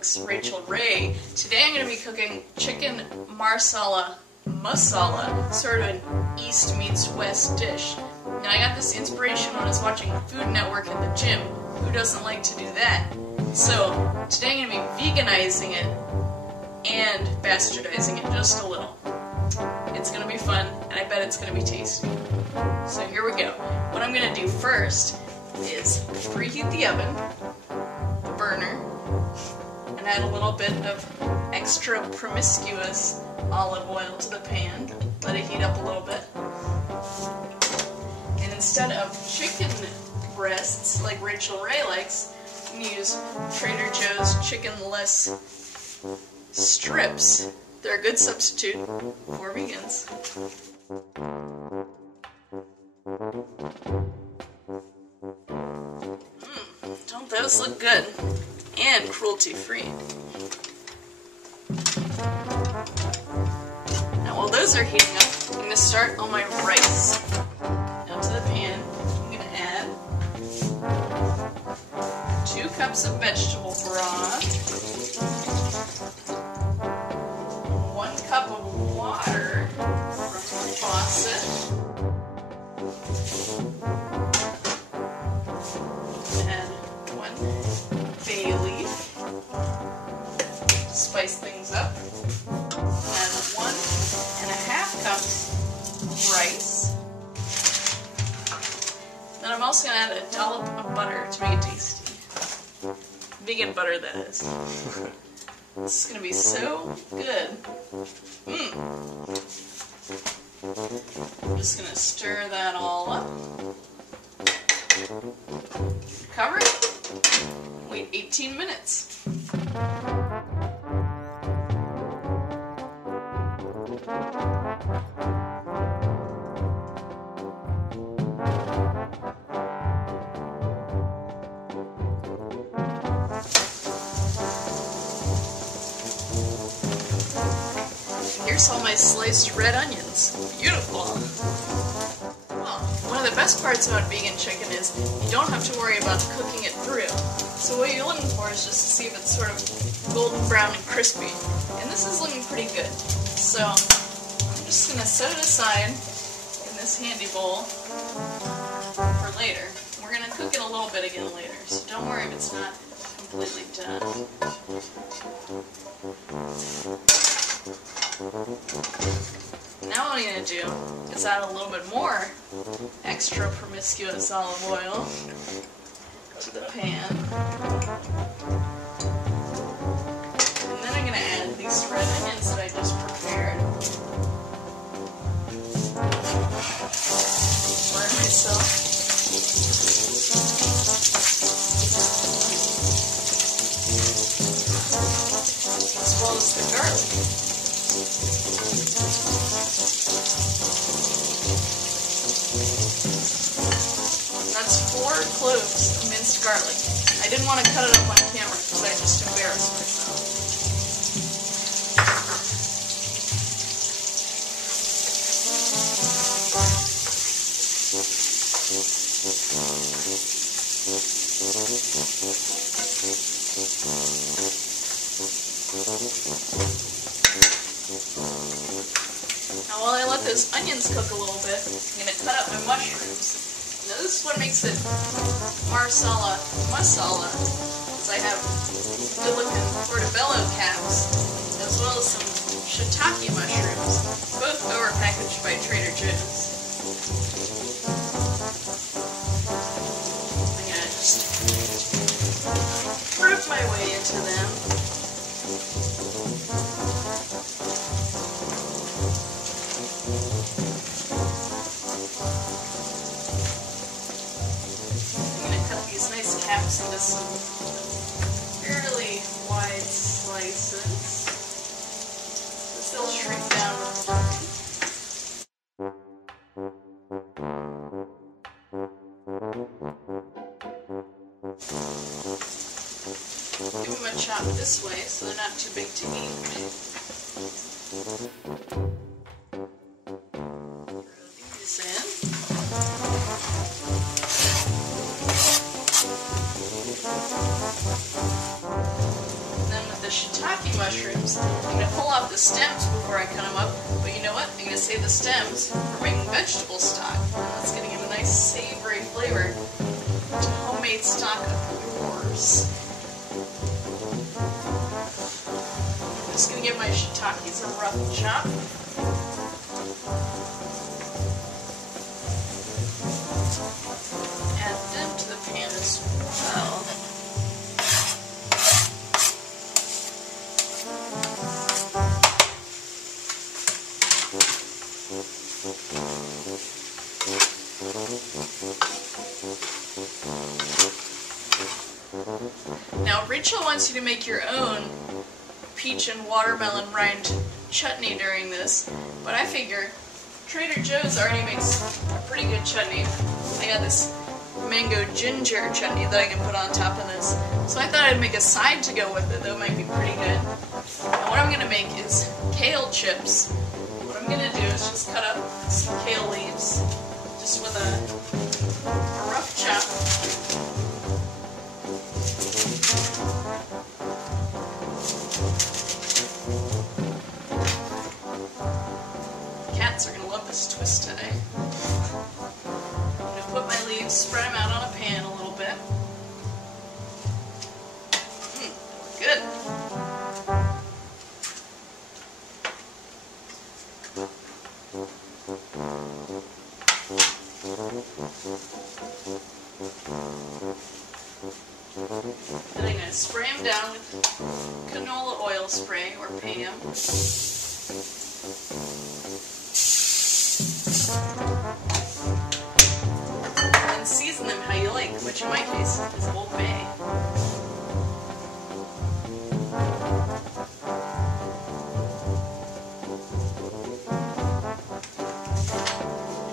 cooks, Rachael Ray. Today I'm going to be cooking chicken Marsala Masala, sort of an East meets West dish. Now I got this inspiration when I was watching Food Network in the gym. Who doesn't like to do that? So today I'm going to be veganizing it and bastardizing it just a little. It's going to be fun, and I bet it's going to be tasty. So here we go. What I'm going to do first is preheat the oven, the burner, and add a little bit of extra promiscuous olive oil to the pan. Let it heat up a little bit. And instead of chicken breasts like Rachael Ray likes, I'm going to use Trader Joe's chickenless strips. They're a good substitute for vegans. Don't those look good? And cruelty-free. Now while those are heating up, I'm going to start on my rice. Now to the pan, I'm going to add 2 cups of vegetable broth, 1 cup of water from the faucet, and 1 bay leaf to spice things up, and 1.5 cups of rice. Then I'm also going to add a dollop of butter to make it tasty. Vegan butter, that is. This is going to be so good. I'm just going to stir that all up. Cover it. Wait 18 minutes. Here's all my sliced red onions. Beautiful! Well, one of the best parts about vegan chicken is you don't have to worry about cooking it through. So what you're looking for is just to see if it's sort of golden brown and crispy. And this is looking pretty good. So I'm just going to set it aside in this handy bowl for later. We're going to cook it a little bit again later, so don't worry if it's not completely done. Now what I'm going to do is add a little bit more extra promiscuous olive oil to the pan. And then I'm going to add these red onions that I just prepared. Burn myself. As well as the garlic. That's 4 cloves of minced garlic. I didn't want to cut it up on camera because I just embarrassed myself. Now while I let those onions cook a little bit, I'm going to cut up my mushrooms. Now this is what makes it Marsala Masala, because I have Philippine portobello caps, as well as some shiitake mushrooms, both overpackaged by Trader Joe's. I'm going to just prove my way into them. Nice caps into some fairly wide slices. This will shrink down with time. Give them a chop this way so they're not too big to eat. Throw these in. Then with the stems before I cut them up, but you know what? I'm going to save the stems for making vegetable stock. And that's going to give a nice savory flavor to homemade stock of yours. I'm just going to give my shiitakes a rough chop. Add them to the pan as well. Now, Rachel wants you to make your own peach and watermelon rind chutney during this, but I figure Trader Joe's already makes a pretty good chutney. I got this mango ginger chutney that I can put on top of this, so I thought I'd make a side to go with it that might be pretty good. Now, what I'm going to make is kale chips. What I'm going to do is just cut up some kale leaves, just with a rough chop. Cats are going to love this twist today. I'm going to put my leaves, spread them out on a pan a little bit. Good. Then I'm going to spray them down with canola oil spray or Pam. And season them how you like, which in my case is Old Bay.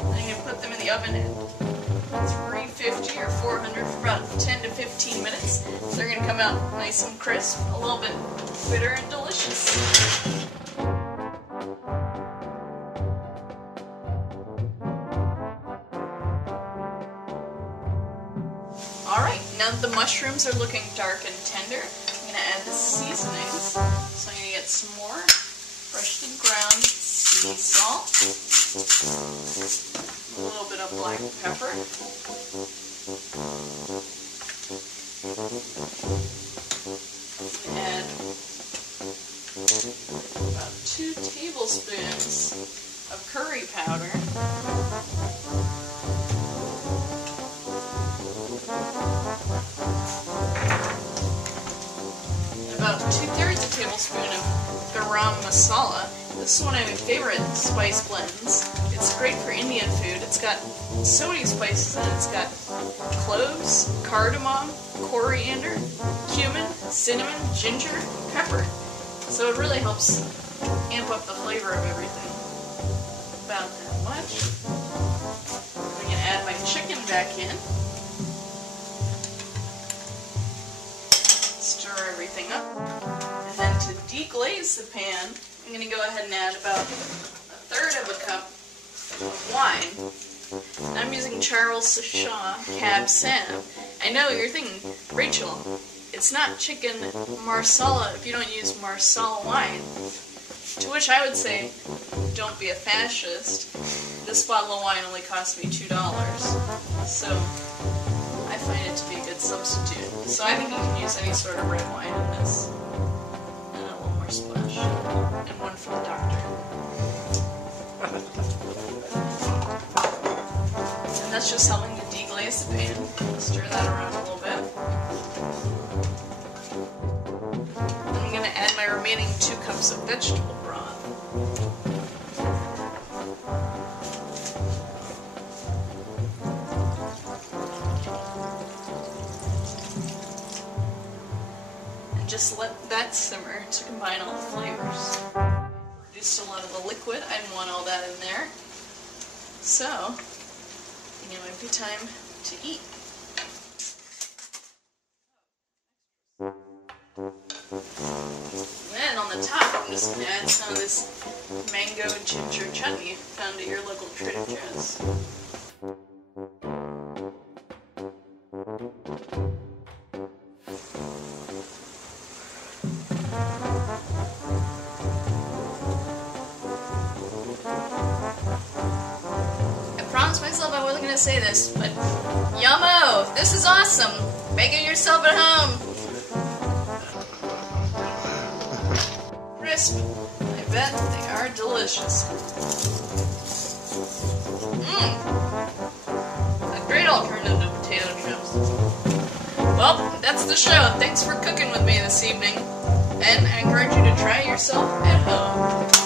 Then I'm going to put them in the oven at 350 or 400 for about 10 to 15 minutes. So they're going to come out nice and crisp, a little bit bitter and delicious. Alright, now that the mushrooms are looking dark and tender, I'm going to add the seasonings. So I'm going to get some more freshly ground sea salt, a little bit of black pepper, add about 2 tablespoons of curry powder, about 2/3 a tablespoon of garam masala. This is one of my favorite spice blends. It's great for Indian food. It's got so many spices in it. It's got cloves, cardamom, coriander, cumin, cinnamon, ginger, pepper. So it really helps amp up the flavor of everything. About that much. I'm going to add my chicken back in. Stir everything up. And then to deglaze the pan, I'm going to go ahead and add about 1/3 of a cup of wine. And I'm using Charles Shaw Cab Sam. I know you're thinking, Rachel, it's not chicken Marsala if you don't use Marsala wine. To which I would say, don't be a fascist. This bottle of wine only cost me $2. So I find it to be a good substitute. So I think you can use any sort of red wine in this. And a little more splash. And one for the doctor. And that's just helping to deglaze the pan. Stir that around a little bit. And I'm going to add my remaining 2 cups of vegetable broth. And just let that simmer to combine all the flavors. Reduced a lot of the liquid. I didn't want all that in there. So, I think it might be time to eat. Then on the top, I'm just going to add some of this mango ginger chutney found at your local Trader Joe's. promised myself I wasn't gonna say this, but Yummo! This is awesome! Make it yourself at home! Crisp. I bet they are delicious. A great alternative to potato chips. Well, that's the show. Thanks for cooking with me this evening. And I encourage you to try it yourself at home.